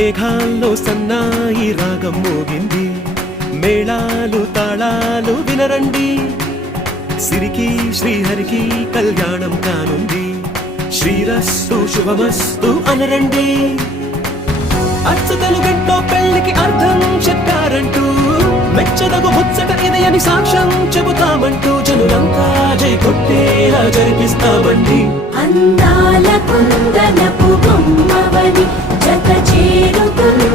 మేఘాల్లో సన్నాయి రాగం మోగింది, మేళాలు తాళాలు వినరండి, సిరికి శ్రీహరికి కళ్యాణం కానుంది, శ్రీరస్తు శుభమస్తు అనరండి. అచ్చతలు గంటో పెళ్లికి అర్థం చెప్పారంటూ, మెచ్చదగు ముచ్చట ఇది అని సాక్ష్యం చెబుతామంటూ, జనులంతా జై కొట్టేలా జరిపిస్తామండి. అందాల కుందనపు బొమ్మవని జత చేరుతున్న